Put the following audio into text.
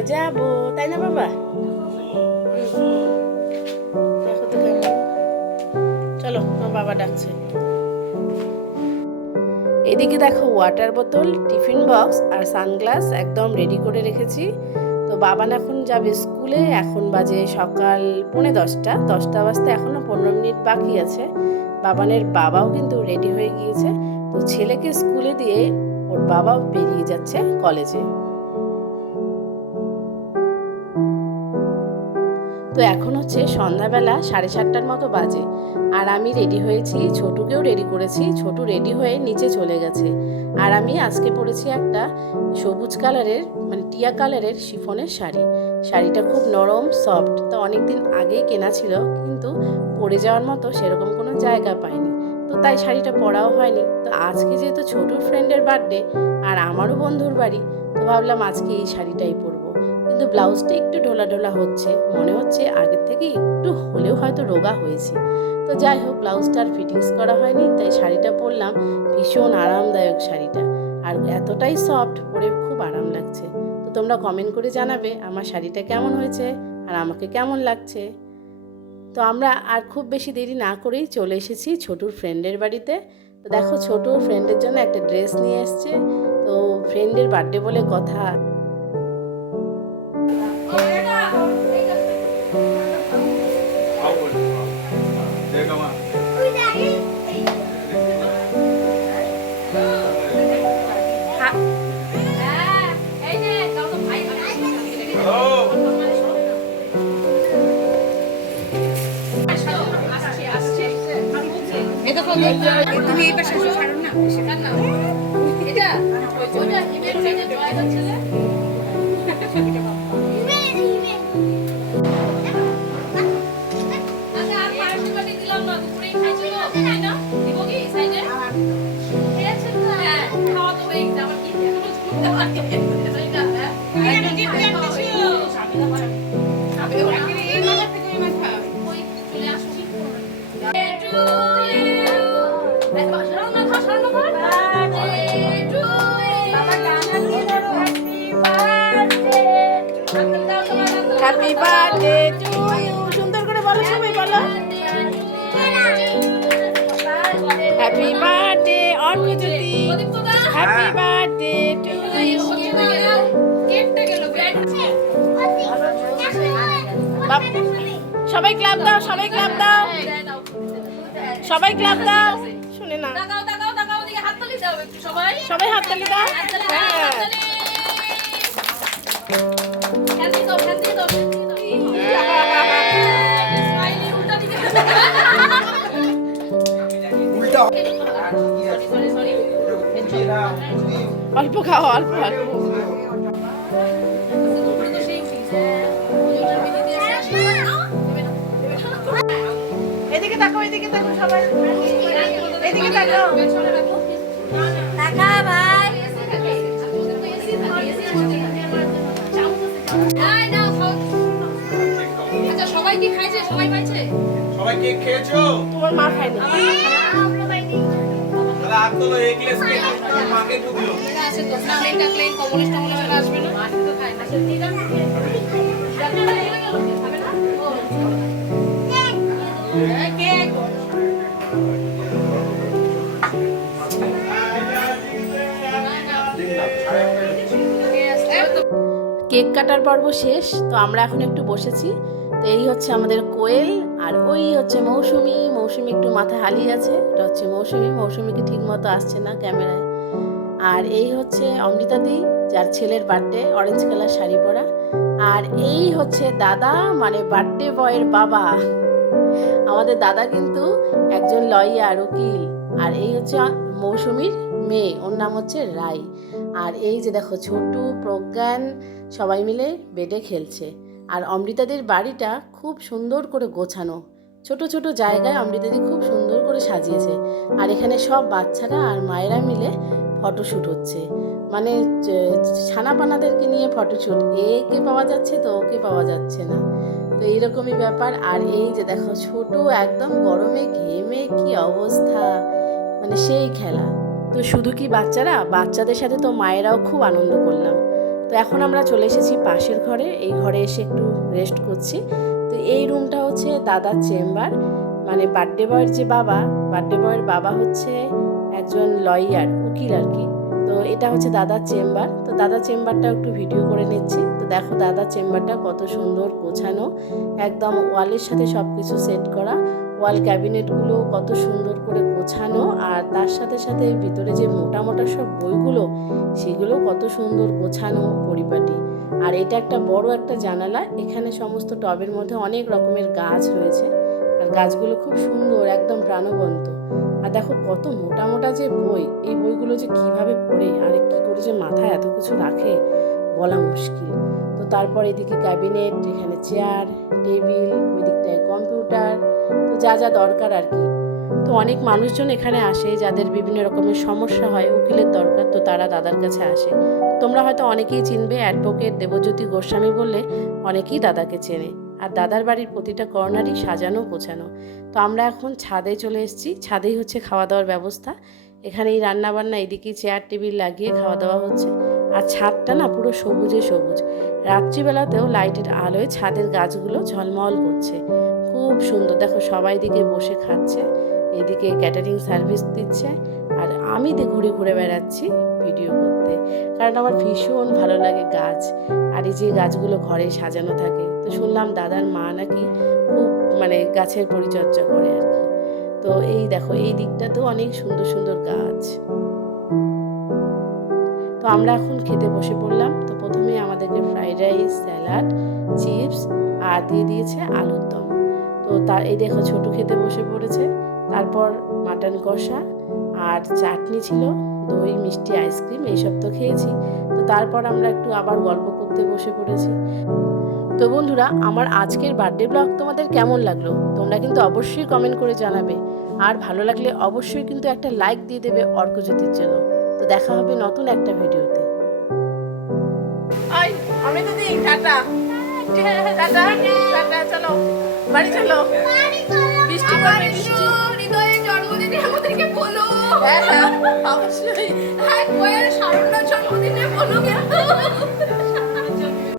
আমরা যাবো, তাই না বাবা? দেখো তো কেমন। চলো, আমার বাবা ডাকছে। এদিকে দেখো ওয়াটার বোতল, টিফিন বক্স আর সানগ্লাস একদম রেডি করে রেখেছি। তো বাবান এখন যাবে স্কুলে। এখন বাজে সকাল 10:45, 10টা বাজতে এখনও 15 মিনিট বাকি আছে। বাবানের বাবাও কিন্তু রেডি হয়ে গিয়েছে। তো ছেলেকে স্কুলে দিয়ে ওর বাবাও বেরিয়ে যাচ্ছে কলেজে। তো এখন হচ্ছে সন্ধ্যাবেলা 7:30টার মতো বাজে, আর আমি রেডি হয়েছি, ছোটুকেও রেডি করেছি। ছোটু রেডি হয়ে নিচে চলে গেছে। আর আমি আজকে পরেছি একটা সবুজ কালারের, মানে টিয়া কালারের শিফনের শাড়ি। শাড়িটা খুব নরম সফট, তো অনেকদিন আগেই কেনা ছিল, কিন্তু পরে যাওয়ার মতো সেরকম কোনো জায়গা পাইনি, তো তাই শাড়িটা পরাও হয়নি। তো আজকে যেহেতু ছোটুর ফ্রেন্ডের বার্থডে আর আমারও বন্ধুর বাড়ি, তো ভাবলাম আজকে এই শাড়িটাই পরবো। কিন্তু ব্লাউজটা একটু ঢোলা ঢোলা হচ্ছে, মনে হচ্ছে আগের থেকে একটু হলেও হয়তো রোগা হয়েছে। তো যাই হোক, ব্লাউজটা আর ফিটিংস করা হয়নি, তাই শাড়িটা পরলাম। ভীষণ আরামদায়ক শাড়িটা, আর এতটাই সফট, পরে খুব আরাম লাগছে। তো তোমরা কমেন্ট করে জানাবে আমার শাড়িটা কেমন হয়েছে আর আমাকে কেমন লাগছে। তো আমরা আর খুব বেশি দেরি না করেই চলে এসেছি ছোটুর ফ্রেন্ডের বাড়িতে। তো দেখো, ছোটু ফ্রেন্ডের জন্য একটা ড্রেস নিয়ে এসছে। তো ফ্রেন্ডের বার্থডে বলে কথা। তুমি এই পাশে ছাড়ো না, সেখান না এটা ওইটা ইমেল থেকে জয় হচ্ছে যে আচ্ছা, আর পার্টি পার্টি দিলাম না, দুপুরেই খাইছিল তাই না? দিব কি সাইডে খেয়েছে না? হ্যাঁ, খাওয়া তো হয়ে গেছে, আবার কি এখনো চলতে পারে তাই না? হ্যাঁ, আমি কি প্ল্যান করছিস? শামিলা পারে শামিলা পারে এই মাথা থেকে ওই মাথা ওই চলে আসছি হ্যাপি বার্থডে টু ইউ। সুন্দর করে বলো, সবাই বলো happy birthday Arkajyoti, happy birthday to you. সবাই ক্লাব দাও, সবাই ক্লাব দাও, সবাই ক্লাব দাও। শুনে না, সবাই হাততালি দাও। হ্যাঁ, অল্প খাও, অল্প অল্প। এদিকে তাকো, এদিকে তাকো, সবাই এদিকে তাকো। টাকা ভাই আচ্ছা, সবাই কি খাইছে? সবাই পাইছে? সবাই কেক খেয়েছো? তোমার মা খায়নি। তাহলে আর তো এক গ্লাস কেক মাকে একটু দিও। আছে তো না, এটা ক্লেম কমলেশ টমলেশ আসবে না, মাটি তো খায় না। ঠিক আছে, খাবে না কেক। কেক কাটার পর্ব শেষ, তো আমরা এখন একটু বসেছি। তো এই হচ্ছে আমাদের কোয়েল, আর ওই হচ্ছে মৌসুমি। মৌসুমি একটু মাথা হালিয়ে আছে, এটা হচ্ছে মৌসুমি। মৌসুমিকে ঠিক মতো আসছে না ক্যামেরায়। আর এই হচ্ছে অমৃতাদি, যার ছেলের বার্থডে, অরেঞ্জ কালার শাড়ি পরা। আর এই হচ্ছে দাদা, মানে বার্থডে বয়ের বাবা। আমাদের দাদা কিন্তু একজন লয়ার, উকিল। আর এই হচ্ছে মৌসুমীর মেয়ে, ওর নাম হচ্ছে রাই। আর এই যে দেখো, ছোটু, প্রজ্ঞান সবাই মিলে বেডে খেলছে। আর অমৃতাদের বাড়িটা খুব সুন্দর করে গোছানো, ছোট ছোট জায়গায় অমৃতাদি খুব সুন্দর করে সাজিয়েছে। আর এখানে সব বাচ্চারা আর মায়েরা মিলে ফটোশ্যুট হচ্ছে, মানে ছানাপানাদেরকে নিয়ে ফটোশ্যুট। একে পাওয়া যাচ্ছে তো ওকে পাওয়া যাচ্ছে না, তো এইরকমই ব্যাপার। আর এই যে দেখো, ছোট একদম গরমে ঘেমে কি অবস্থা, মানে সেই খেলা। তো শুধু কি বাচ্চারা, বাচ্চাদের সাথে তো মায়েরাও খুব আনন্দ করলাম। তো এখন আমরা চলে এসেছি পাশের ঘরে, এই ঘরে এসে একটু রেস্ট করছি। তো এই রুমটা হচ্ছে দাদার চেম্বার, মানে বার্থডে বয়ের যে বাবা, বার্থডে বয়ের বাবা হচ্ছে একজন লয়ার, উকিল আর কি। তো এটা হচ্ছে দাদার চেম্বার। তো দাদার চেম্বারটা একটু ভিডিও করে নিচ্ছি। তো দেখো দাদার চেম্বারটা কত সুন্দর গোছানো, একদম ওয়ালের সাথে সব কিছু সেট করা, ওয়াল ক্যাবিনেটগুলো কত সুন্দর করে গোছানো, আর তার সাথে সাথে ভিতরে যে মোটা মোটা সব বইগুলো সেগুলো কত সুন্দর গোছানো পরিপাটি। আর এটা একটা বড় একটা জানালা, এখানে সমস্ত টবের মধ্যে অনেক রকমের গাছ রয়েছে, আর গাছগুলো খুব সুন্দর, একদম প্রাণবন্ত। আর দেখো কত মোটা মোটা যে বই, এই বইগুলো যে কিভাবে পড়ে আর কি করে যে মাথায় এত কিছু রাখে বলা মুশকিল। তো তারপর এদিকে ক্যাবিনেট, এখানে চেয়ার টেবিল, ওই দিকটায় কম্পিউটার, তো যা যা দরকার আর কি। তো অনেক মানুষজন এখানে আসে যাদের বিভিন্ন রকমের সমস্যা হয়, উকিলের দরকার, তো তারা দাদার কাছে আসে। তোমরা হয়তো অনেকেই চিনবে, অ্যাডভোকেট দেবজ্যোতি গোস্বামী বললে অনেকেই দাদাকে চেনে। আর দাদার বাড়ির প্রতিটা কর্নারই সাজানো গোছানো। তো আমরা এখন ছাদে চলে এসেছি, ছাদেই হচ্ছে খাওয়া দাওয়ার ব্যবস্থা। এখানেই রান্না বান্না, এদিকেই চেয়ার টেবিল লাগিয়ে খাওয়া দাওয়া হচ্ছে। আর ছাদটা না পুরো সবুজে সবুজ, রাত্রিবেলাতেও লাইটের আলোয় ছাদের গাছগুলো ঝলমল করছে, খুব সুন্দর। দেখো সবাই দিকে বসে খাচ্ছে, এদিকে ক্যাটারিং সার্ভিস দিচ্ছে, আর আমি ঘুরে ঘুরে বেড়াচ্ছি ভিডিও করতে, কারণ আমার ভীষণ ভালো লাগে গাছ, আর এই যে গাছগুলো ঘরে সাজানো থাকে। তো শুনলাম দাদার মা নাকি খুব মানে গাছের পরিচর্যা করে আর কি। তো এই দেখো এই দিকটাতেও অনেক সুন্দর সুন্দর গাছ। তো আমরা এখন খেতে বসে পড়লাম। তো প্রথমে আমাদেরকে ফ্রাইড রাইস, স্যালাড, চিপস আর দিয়ে দিয়েছে আলুর দম। তো তার এই দেখো ছোট খেতে বসে পড়েছে। তারপর মাটন কষা আর চাটনি ছিল, দই, মিষ্টি, আইসক্রিম এইসব তো খেয়েছি। তো তারপর আমরা একটু আবার গল্প করতে বসে পড়েছি। তো বন্ধুরা, আমার আজকের বার্থডে ব্লগ তোমাদের কেমন লাগলো তোমরা কিন্তু অবশ্যই কমেন্ট করে জানাবে, আর ভালো লাগলে অবশ্যই কিন্তু একটা লাইক দিয়ে দেবে অর্কজ্যোতির জন্য। তো দেখা হবে নতুন একটা ভিডিওতে। আমি তো দিই টাটা টাটা টাটা, চলো বাড়ি চলো, বৃষ্টি পড়বে, বৃষ্টি। হৃদয়ের জন্মদিনে আমাদেরকে বলো। হ্যাঁ অবশ্যই। হ্যাঁ, সারণ্যার জন্মদিনে বলো কিন্তু।